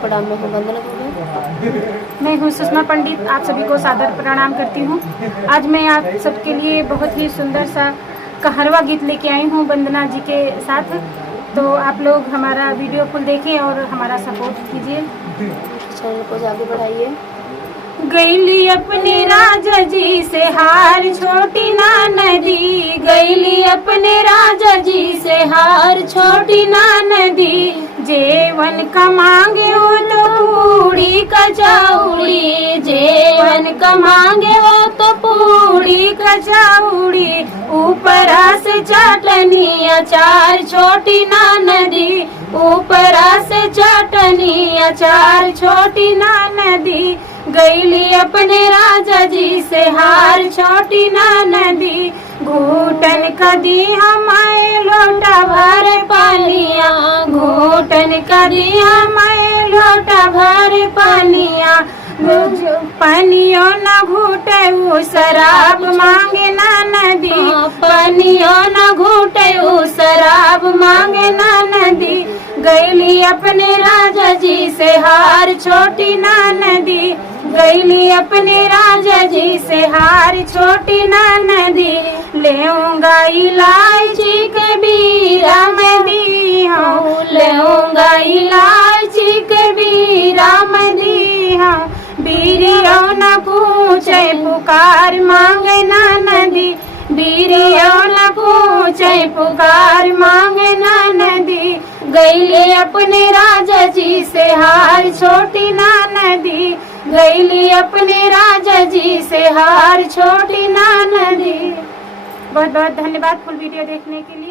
प्रणाम में हूँ। वंदना दुबे। मैं हूँ सुषमा पंडित, आप सभी को सादर प्रणाम करती हूँ। आज मैं आप सबके लिए बहुत ही सुंदर सा कहरवा गीत लेके आई हूँ वंदना जी के साथ। तो आप लोग हमारा वीडियो फुल देखें और हमारा सपोर्ट कीजिए। चैनल को आगे बढ़ाइए। गैली अपने राजा जी से हार छोटी ना नदी, गैली अपने राजा जी से हार छोटी ना नदी। जेवन का मांगे हो तो पूड़ी कचौड़ी, जेवन का मांगे हो तो पूड़ी कचौड़ी। ऊपर से चटनी अचार छोटी ना नदी, ऊपर से चटनी अचार छोटी ना नदी। गैली अपने राजा जी से हार छोटी ना नदी। घूटन कदी हमारे लोटा भर पानिया, घूटन कदी हमारे लोटा भर पानिया। पानियो न घूटे वो शराब मांगे ना नदी, पानियो न घूटे वो शराब मांगे ना नदी। गैली अपने राजा जी से हार छोटी ना नदी, गैली अपने राजा जी से हार छोटी ना नदी। लेऊंगा इलायची के बीरा में दी हूँ, लेऊंगा इलायची के बीरा में दी हूँ। बीरियो न पूछे पुकार मांगे ना नदी, बीरियो न पूछे पुकार मांगे ना नदी। गैली अपने राजा जी से हार छोटी ना नदी, गैली अपने राजा जी से हार छोटी ना नदी। बहुत बहुत धन्यवाद फुल वीडियो देखने के लिए।